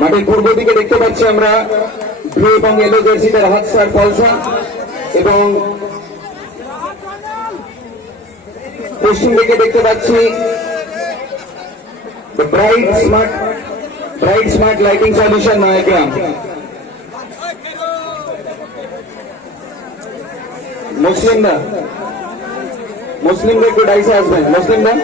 মাঠের পূর্ব দিকে দেখতে পাচ্ছি আমরা ব্লু এবং ইয়েলো জার্সিতে রাহাত স্যার পলসা এবং পশ্চিম দিকে দেখতে পাচ্ছি bright smart lighting solution Nayagram. মুসলিমরা একটু ডাইসে আসবেন। মুসলিমরা